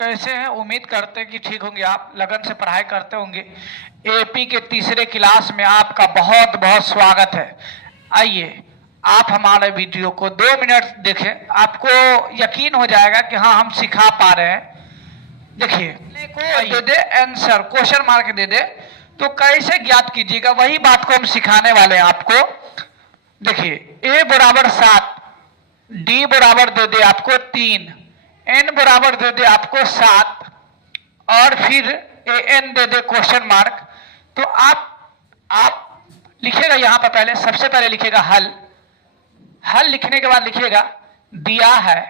कैसे हैं? उम्मीद करते हैं कि ठीक होंगे। आप लगन से पढ़ाई करते होंगे। एपी के तीसरे क्लास में आपका बहुत बहुत स्वागत है। आइए आप हमारे वीडियो को 2 मिनट देखें, आपको यकीन हो जाएगा कि हाँ हम सिखा पा रहे हैं। देखिए दे दे आंसर, क्वेश्चन मार्क दे दे तो कैसे ज्ञात कीजिएगा, वही बात को हम सिखाने वाले हैं आपको। देखिए ए बराबर 7, डी बराबर दे दे आपको 3, एन बराबर दे दे आपको 7 और फिर A N they they question mark. तो आप लिखेगा यहां पर, पहले सबसे पहले लिखेगा हल। हल लिखने के बाद लिखिएगा दिया है।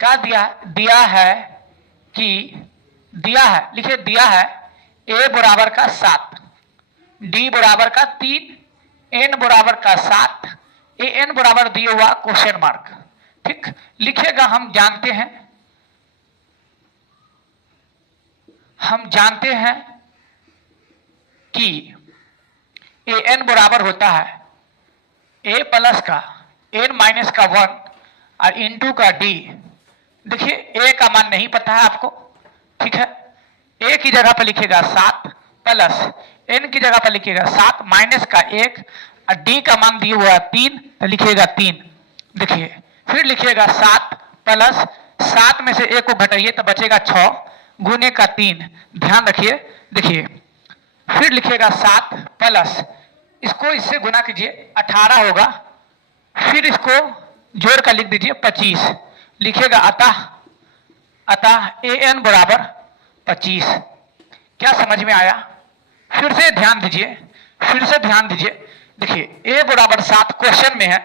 क्या दिया है कि दिया है, लिखिए दिया है ए बराबर का 7, डी बराबर का 3, एन बराबर का 7, ए एन बराबर दिया हुआ क्वेश्चन मार्क। ठीक लिखिएगा। हम जानते हैं कि ए एन बराबर होता है ए प्लस का एन माइनस का 1 और इंटू का डी। देखिए ए का मान नहीं पता है आपको, ठीक है। ए की जगह पर लिखिएगा 7 प्लस एन की जगह पर लिखिएगा 7 माइनस का 1 और डी का मान दिया हुआ 3 तो लिखिएगा 3। देखिए फिर लिखिएगा 7 प्लस 7 में से 1 को घटाइए तो बचेगा 6 गुने का 3। ध्यान रखिए। देखिए फिर लिखिएगा 7 प्लस इसको इससे गुना कीजिए 18 होगा, फिर इसको जोड़ कर लिख दीजिए 25। लिखिएगा अतः ए एन बराबर 25। क्या समझ में आया? फिर से ध्यान दीजिए। देखिए ए बराबर 7 क्वेश्चन में है,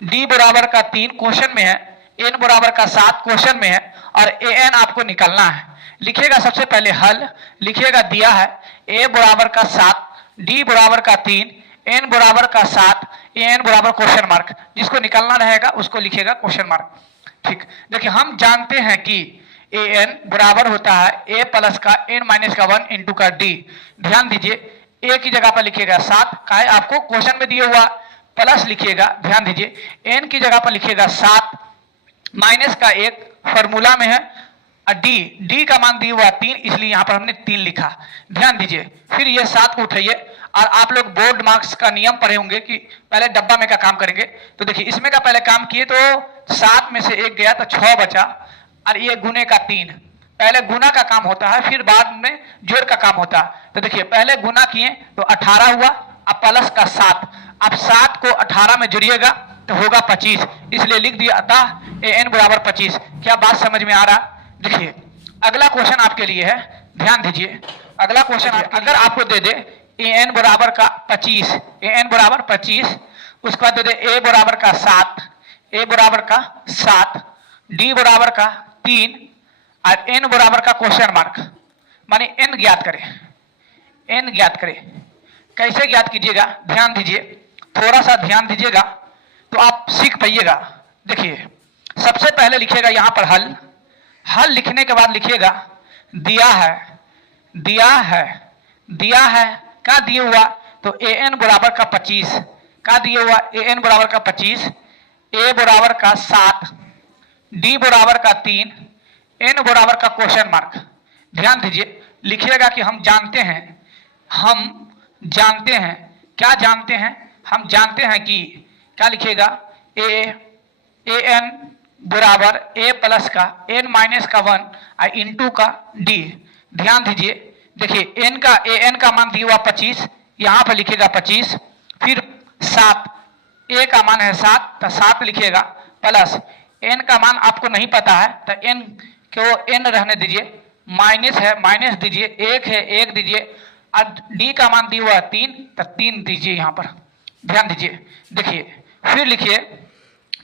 डी बराबर का 3 क्वेश्चन में है, एन बराबर का 7 क्वेश्चन में है और ए एन आपको निकालना है। लिखिएगा सबसे पहले हल, लिखिएगा दिया है ए बराबर का 7, डी बराबर का 3, एन बराबर का 7, ए एन बराबर क्वेश्चन मार्क। जिसको निकालना रहेगा उसको लिखिएगा क्वेश्चन मार्क। ठीक। देखिए हम जानते हैं कि ए एन बराबर होता है ए प्लस का एन माइनस का 1 इंटू का डी। ध्यान दीजिए ए की जगह पर लिखिएगा 7, का है आपको क्वेश्चन में दिया हुआ, प्लस लिखिएगा। ध्यान दीजिए एन की जगह पर लिखिएगा 7 माइनस का 1 फॉर्मूला में है और डी का मान दिया हुआ 3, इसलिए यहां पर हमने 3 लिखा। ध्यान दीजिए फिर ये 7 को उठाइए और आप लोग बोर्ड मार्क्स का नियम पढ़े होंगे कि पहले डब्बा में का काम करेंगे। तो देखिए इसमें का पहले काम किए तो 7 में से 1 गया तो 6 बचा और ये गुने का 3। पहले गुना का काम होता है फिर बाद में जोड़ का काम होता है। तो देखिए पहले गुना किए तो 18 हुआ, अब प्लस का 7, अब 7 को 18 में जोड़िएगा तो होगा 25, इसलिए लिख दिया अतः ए एन बराबर 25। क्या बात समझ में आ रहा? देखिए अगला क्वेश्चन आपके लिए है, ध्यान दीजिए। अगला क्वेश्चन अगर आपको दे दे ए एन बराबर का 25, ए एन बराबर 25, उसके बाद दे दे ए बराबर का 7, ए बराबर का 7, डी बराबर का 3 और एन बराबर का क्वेश्चन मार्क, माने एन ज्ञात करें। कैसे ज्ञात कीजिएगा? ध्यान दीजिए, थोड़ा सा ध्यान दीजिएगा तो आप सीख पाइएगा। देखिए सबसे पहले लिखिएगा यहां पर हल लिखने के बाद लिखिएगा दिया है क्या दिया हुआ तो ए एन बराबर का 25, क्या दिया हुआ ए एन बराबर का 25, ए बराबर का 7, डी बराबर का 3, एन बराबर का क्वेश्चन मार्क। ध्यान दीजिए लिखिएगा कि हम जानते हैं क्या जानते हैं, हम जानते हैं कि क्या लिखिएगा ए एन बराबर ए प्लस का एन माइनस का 1 और इंटू का डी। ध्यान दीजिए देखिए ए एन का मान दिया हुआ 25, यहां पर लिखिएगा 25, फिर 7, ए का मान है 7 तो 7 लिखिएगा, प्लस एन का मान आपको नहीं पता है तो एन को एन रहने दीजिए, माइनस है माइनस दीजिए, 1 है 1 दीजिए और डी का मान दिया हुआ 3 तो 3 दीजिए यहां पर। ध्यान दीजिए देखिए फिर लिखिए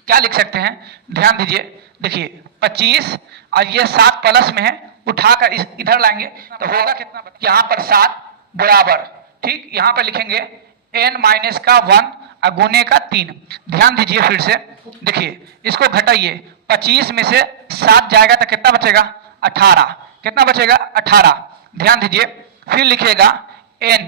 क्या लिख सकते हैं, ध्यान दीजिए। देखिए 25 और ये 7 प्लस में है, उठाकर इधर लाएंगे तो होगा कितना? यहाँ पर 7 बराबर, ठीक, यहाँ पर लिखेंगे n माइनस का 1 और गुने का 3। ध्यान दीजिए फिर से देखिए इसको घटाइए, 25 में से 7 जाएगा तो कितना बचेगा? 18। कितना बचेगा? 18। ध्यान दीजिए फिर लिखिएगा n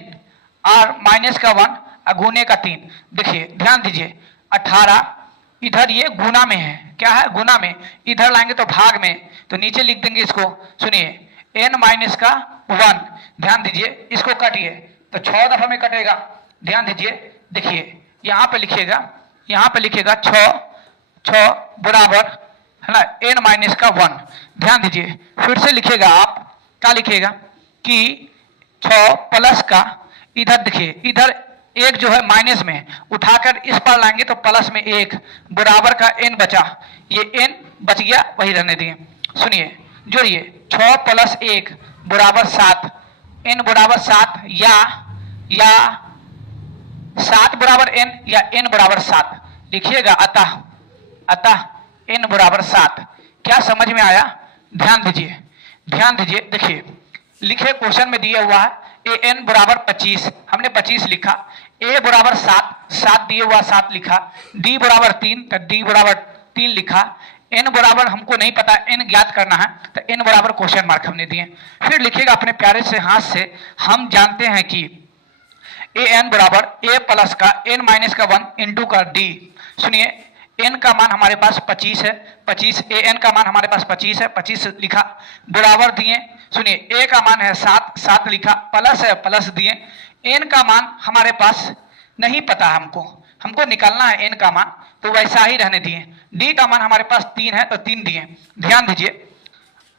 और माइनस का 1 और गुने का 3। देखिए ध्यान दीजिए 18 इधर ये गुना में है, क्या है गुना में, इधर लाएंगे तो भाग में, तो नीचे लिख देंगे इसको। सुनिए n माइनस का 1, ध्यान दीजिए इसको काटिए तो 6 दफा में कटेगा। ध्यान दीजिए, देखिए यहाँ पे लिखिएगा, यहाँ पे लिखिएगा 6 बराबर है ना n माइनस का 1। ध्यान दीजिए फिर से लिखिएगा आप, क्या लिखिएगा कि 6 प्लस का, इधर देखिए इधर एक जो है माइनस में उठाकर इस पर लाएंगे तो प्लस में 1 बराबर का n बचा, ये n बच गया वही रहने दिए। सुनिए जोड़िए 6 प्लस 1 बराबर 7, n बराबर 7 या 7 बराबर n या n बराबर 7 लिखिएगा। अतः n बराबर 7। क्या समझ में आया? ध्यान दीजिए, ध्यान दीजिए, देखिए लिखे क्वेश्चन में दिया हुआ है an बराबर 25, हमने 25 लिखा, a बराबर 7 दिए हुआ 7 लिखा, d बराबर 3 तो d बराबर 3 लिखा, n बराबर हमको नहीं पता, n ज्ञात करना है तो n बराबर क्वेश्चन मार्क हमने दिए। फिर लिखिएगा अपने प्यारे से हाथ से, हम जानते हैं कि an बराबर a प्लस का n माइनस का 1 इंटू का d। सुनिए n का मान हमारे पास 25 है, 25 an का मान हमारे पास 25 है, 25 लिखा, बराबर दिए। सुनिए a का मान है 7 लिखा, प्लस है प्लस दिए। n का मान हमारे पास नहीं पता, हमको निकालना है n का मान, तो वैसा ही रहने दिए। d का मान हमारे पास 3 है तो 3 दिए। ध्यान दीजिए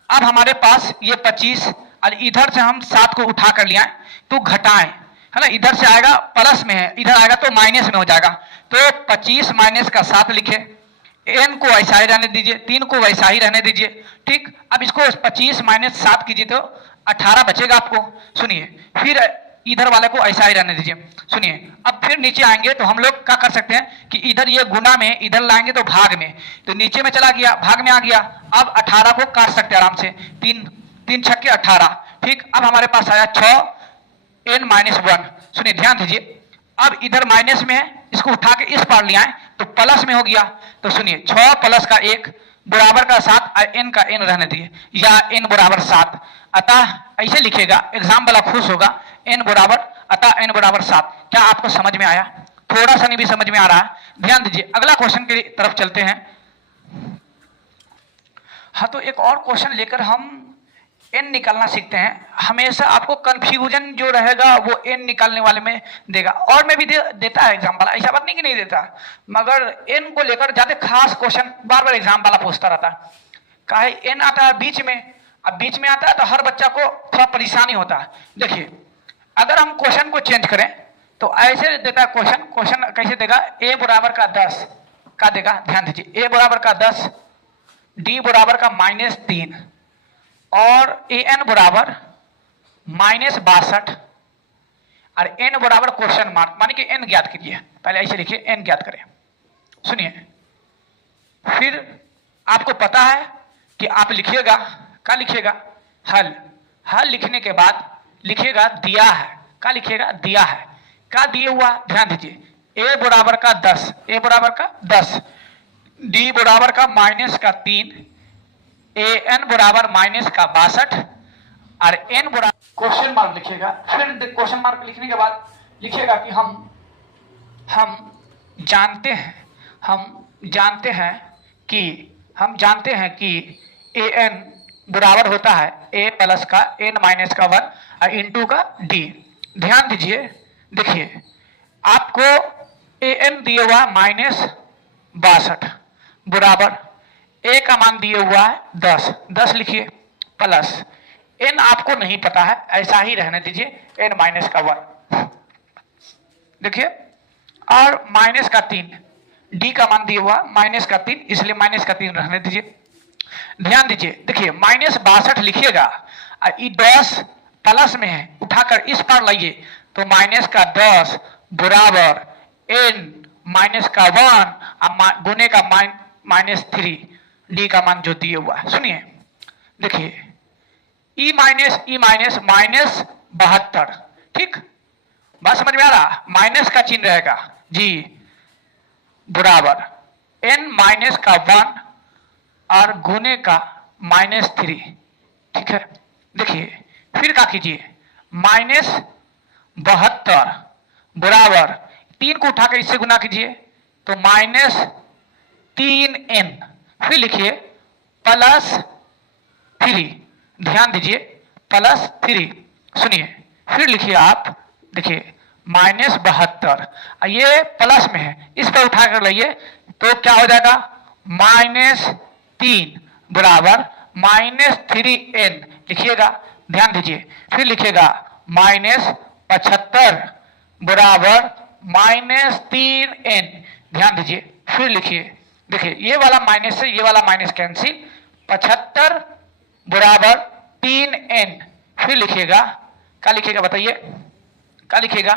अब हमारे पास ये 25 और इधर से हम 7 को उठा कर लिया तो घटाएं, है ना, इधर से आएगा प्लस में है, इधर आएगा तो माइनस में हो जाएगा, तो 25 माइनस का 7 लिखे, n को वैसा ही रहने दीजिए, 3 को वैसा ही रहने दीजिए। ठीक, अब इसको 25 माइनस 7 कीजिए तो 18 बचेगा आपको। सुनिए फिर इधर वाले को ऐसा ही रहने दीजिए। सुनिए अब फिर नीचे आएंगे तो हम लोग क्या कर सकते हैं कि इधर ये गुना में, इधर लाएंगे तो भाग में, तो नीचे में चला गया, भाग में आ गया। अब 18 को काट सकते हैं आराम से, 3 छक्के 18। ठीक, अब हमारे पास आया 6 n माइनस 1। सुनिए ध्यान दीजिए, अब इधर माइनस में है, इसको उठा के इस पार ले आए तो प्लस में हो गया। तो सुनिए 6 प्लस का 1 बराबर का 7 और n का n रहने दिए, या n बराबर 7। अतः ऐसे लिखेगा, एग्जाम वाला खुश होगा, n बराबर, अतः n बराबर 7। क्या आपको समझ में आया? थोड़ा सा नहीं भी समझ में आ रहा है? ध्यान दीजिए अगला क्वेश्चन की तरफ चलते हैं। हाँ, तो एक और क्वेश्चन लेकर हम n निकालना सीखते हैं। हमेशा आपको कंफ्यूजन जो रहेगा वो n निकालने वाले में देगा, और में भी देता है एग्जाम वाला, ऐसा बात नहीं कि नहीं देता, मगर n को लेकर ज्यादा खास क्वेश्चन बार बार एग्जाम वाला पूछता रहता है। काहे n आता है बीच में, अब बीच में आता है तो हर बच्चा को थोड़ा परेशानी होता है। देखिए अगर हम क्वेश्चन को चेंज करें तो ऐसे देता है क्वेश्चन कैसे देगा, a बराबर का 10 का देगा। ध्यान दीजिए a बराबर का 10, d बराबर का -3 और an बराबर -62 और n बराबर क्वेश्चन मार्क, माने कि n ज्ञात कीजिए। पहले ऐसे लिखिए n ज्ञात करें। सुनिए फिर आपको पता है कि आप लिखिएगा, क्या लिखिएगा, हल लिखने के बाद लिखिएगा दिया है, क्या लिखिएगा, दिया है, क्या दिए हुआ। ध्यान दीजिए a बराबर का 10, a बराबर का 10, d बराबर का -3, an बराबर -62 और n बराबर क्वेश्चन मार्क लिखिएगा। फिर क्वेश्चन मार्क लिखने के बाद लिखिएगा कि हम जानते हैं कि an बराबर होता है a प्लस का n माइनस का 1 और इंटू का d। ध्यान दीजिए, देखिए आपको an दिया हुआ -62 बराबर a का मान दिया हुआ है 10 लिखिए, प्लस n आपको नहीं पता है, ऐसा ही रहने दीजिए n माइनस का 1। देखिए और माइनस का 3, d का मान दिया हुआ -3, इसलिए -3 रहने दीजिए। ध्यान दीजिए, देखिए -62 लिखिएगा और ये 10 प्लस में है, उठाकर इस पार लाइए तो -10 बराबर n माइनस का 1 गुने का -3, d का मान जो दिए हुआ है। सुनिए देखिए e माइनस -72। ठीक, बात समझ में आ रहा? माइनस का चिन्ह रहेगा जी, बराबर n माइनस का 1 और गुने का -3। ठीक है, देखिए फिर क्या कीजिए, -72 बराबर 3 को उठाकर इससे गुना कीजिए तो 3n, फिर लिखिए प्लस 3, ध्यान दीजिए प्लस 3, सुनिए फिर लिखिए आप, देखिए -72, ये प्लस में है, इस पर उठा कर लाइए तो क्या हो जाएगा -3 बराबर -3n लिखिएगा, ध्यान दीजिए, फिर लिखिएगा -75 बराबर -3n, ध्यान दीजिए, फिर लिखिए, देखिए ये वाला माइनस से ये वाला माइनस कैंसिल, 75 बराबर 3n, फिर लिखिएगा, क्या लिखिएगा बताइए, क्या लिखिएगा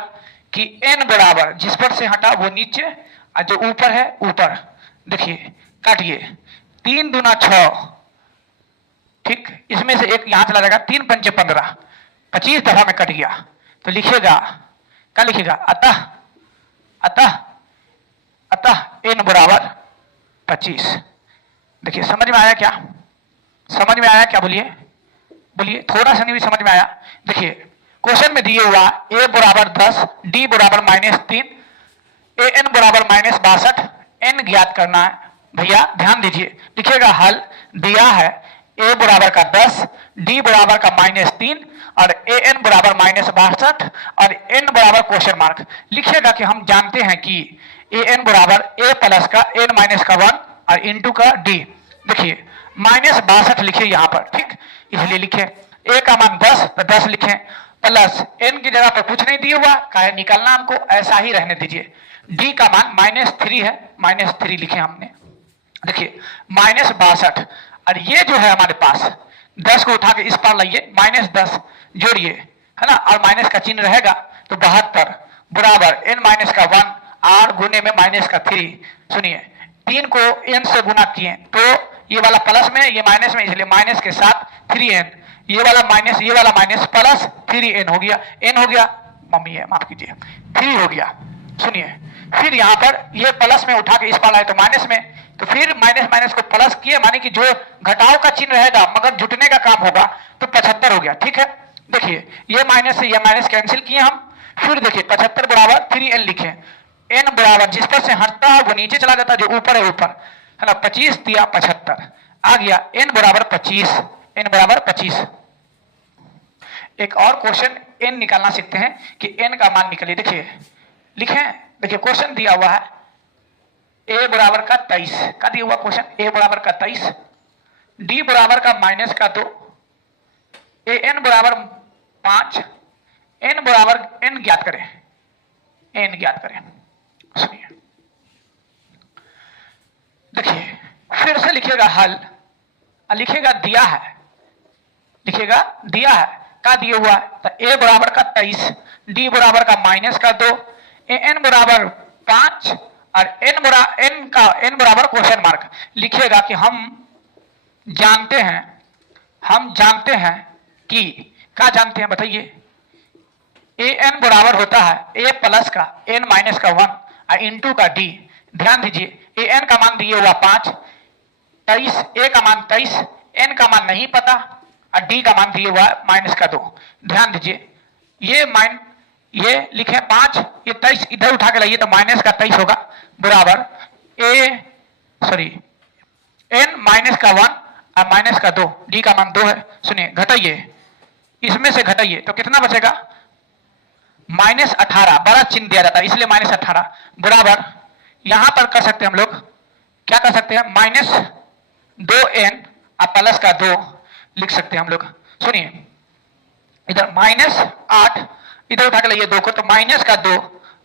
कि n बराबर जिस पर से हटा वो नीचे और जो ऊपर है ऊपर, देखिए काटिए, 3 दूना 6, ठीक, इसमें से एक यहां चला जाएगा, 3 पंचे 15, 25 दफा में कट गया, तो लिखिएगा, क्या लिखिएगा, अतः अतः अतः n बराबर 25। देखिए समझ में आया क्या, समझ में आया क्या, बोलिए बोलिए, थोड़ा सा नहीं भी समझ में आया। देखिए क्वेश्चन में दिए हुआ a बराबर 10, d बराबर -3, an बराबर -62, n ज्ञात करना है भैया, ध्यान दीजिए, लिखिएगा हल दिया है a बराबर का 10, d बराबर का -3 और an बराबर -62 और n बराबर क्वेश्चन मार्क, लिखिएगा कि हम जानते हैं कि an बराबर a प्लस का n माइनस का 1 और इंटू का d, देखिए -62 लिखिए यहाँ पर, ठीक, इसलिए लिखे a का मान 10 तो 10 लिखें, प्लस n की जगह पर कुछ नहीं दिया हुआ, काहे निकालना हमको, ऐसा ही रहने दीजिए, d का मान -3 है, -3 लिखे हमने, देखिए -62 और ये जो है हमारे पास 10 को उठा के इस पार लाइए, -10 जोड़िए, है ना, और माइनस का चिन्ह रहेगा तो 72 बराबर n माइनस का 1 r गुने में माइनस का 3, सुनिए 3 को n से गुना किए तो ये वाला प्लस में ये माइनस में, इसलिए माइनस के साथ 3n, ये वाला माइनस प्लस 3n हो गया, n हो गया, मम्मी है माफ कीजिए 3 हो गया, सुनिए फिर यहाँ पर ये प्लस में उठा के इस पार आए तो माइनस में, तो फिर माइनस को प्लस किए, माने कि जो घटाव का चिन्ह रहेगा मगर जुटने का काम होगा तो 75 हो गया, ठीक है, देखिए ये माइनस से ये माइनस कैंसिल किए हम, फिर देखिए 75 बराबर 3n लिखे, n बराबर जिस पर से हटता है वो नीचे चला जाता है, जो ऊपर है ऊपर, है ना, 25 दिया 75 आ गया, n बराबर 25, n बराबर 25। एक और क्वेश्चन n निकालना सीखते हैं कि n का मान निकलिए, देखिए लिखें, देखिए क्वेश्चन दिया हुआ है a बराबर का 23, का दिया हुआ क्वेश्चन, a बराबर का 23, d बराबर का माइनस का 2, an बराबर 5, n बराबर n ज्ञात करें, n ज्ञात करें, सुनिए देखिए फिर से लिखिएगा हल, लिखिएगा दिया है, लिखिएगा दिया है, का दिया हुआ है, तो a बराबर का 23, d बराबर का माइनस का 2, an बराबर 5 और n बराबर क्वेश्चन मार्क, लिखिएगा कि हम जानते हैं कि, क्या जानते हैं बताइए, an बराबर होता है a प्लस का n माइनस का 1 और इंटू का d, ध्यान दीजिए an का मान दिए हुआ 5, 23, a का मान 23, n का मान नहीं पता और d का मान दिए हुआ माइनस का 2, ध्यान दीजिए ये लिखे 5, ये 23 इधर उठा के लाइए तो माइनस का 23 होगा, बराबर n माइनस का 1 और माइनस का 2, d का मान 2 है, सुनिए घटाइए, इसमें से घटाइए तो कितना बचेगा, -18, बड़ा चिन्ह दिया जाता है इसलिए -18 बराबर, यहां पर कर सकते हैं हम लोग, क्या कर सकते हैं, -2n और प्लस का 2 लिख सकते हैं हम लोग, सुनिए इधर -8 इधर उठा के लाइए 2 को तो माइनस का 2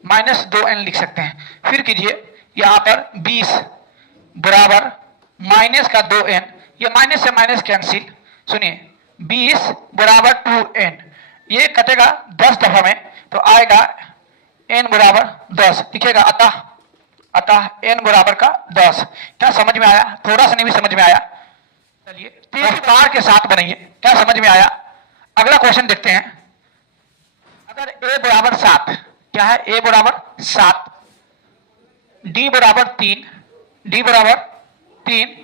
-2n लिख सकते हैं, फिर कीजिए यहां पर 20 बराबर माइनस का 2n, ये माइनस से माइनस कैंसिल, सुनिए 20 बराबर 2n, ये कटेगा 10 दफा में तो आएगा n बराबर 10, लिखिएगा अतः n बराबर का 10, क्या समझ में आया, थोड़ा सा नहीं भी समझ में आया, चलिए रफ्तार के साथ बनाइए, क्या समझ में आया। अगला क्वेश्चन देखते हैं, अगर a बराबर 7, क्या है a बराबर 7, d बराबर 3, d बराबर 3,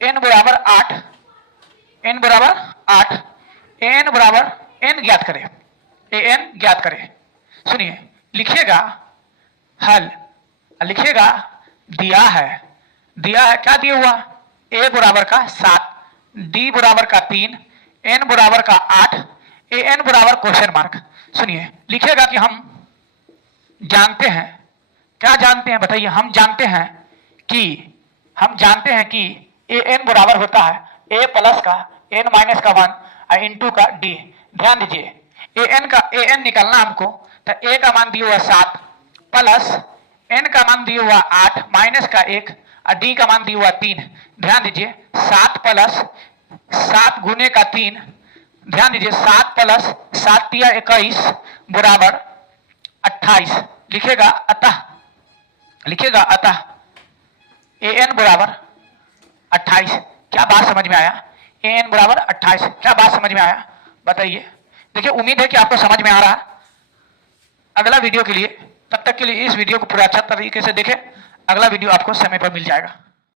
n बराबर 8, n बराबर 8, n बराबर n ज्ञात करें, an ज्ञात करें, सुनिए लिखिएगा हल, लिखिएगा दिया है, दिया है, क्या दिया हुआ, ए बराबर का 7, डी बराबर का 3, एन बराबर का 8, ए एन बराबर क्वेश्चन मार्क। सुनिए, लिखेगा कि हम जानते हैं, क्या जानते हैं बताइए, हम जानते हैं कि ए एन बराबर होता है ए प्लस का एन माइनस का 1 और इंटू का डी। ध्यान दीजिए, ए एन निकालना हमको, तो ए का मान दिया हुआ 7 प्लस एन का मान दिया हुआ 8 माइनस का 1 और डी का मान दिया हुआ 3। ध्यान दीजिए, 7 प्लस 7 गुने का 3, ध्यान दीजिए 7 प्लस 7 दिया 21 बराबर 28। लिखेगा अतः ए एन बराबर 28। क्या बात समझ में आया, ए एन बराबर 28, क्या बात समझ में आया बताइए। देखिए, उम्मीद है कि आपको समझ में आ रहा है। अगला वीडियो के लिए, तब तक के लिए इस वीडियो को पूरा अच्छा तरीके से देखें, अगला वीडियो आपको समय पर मिल जाएगा।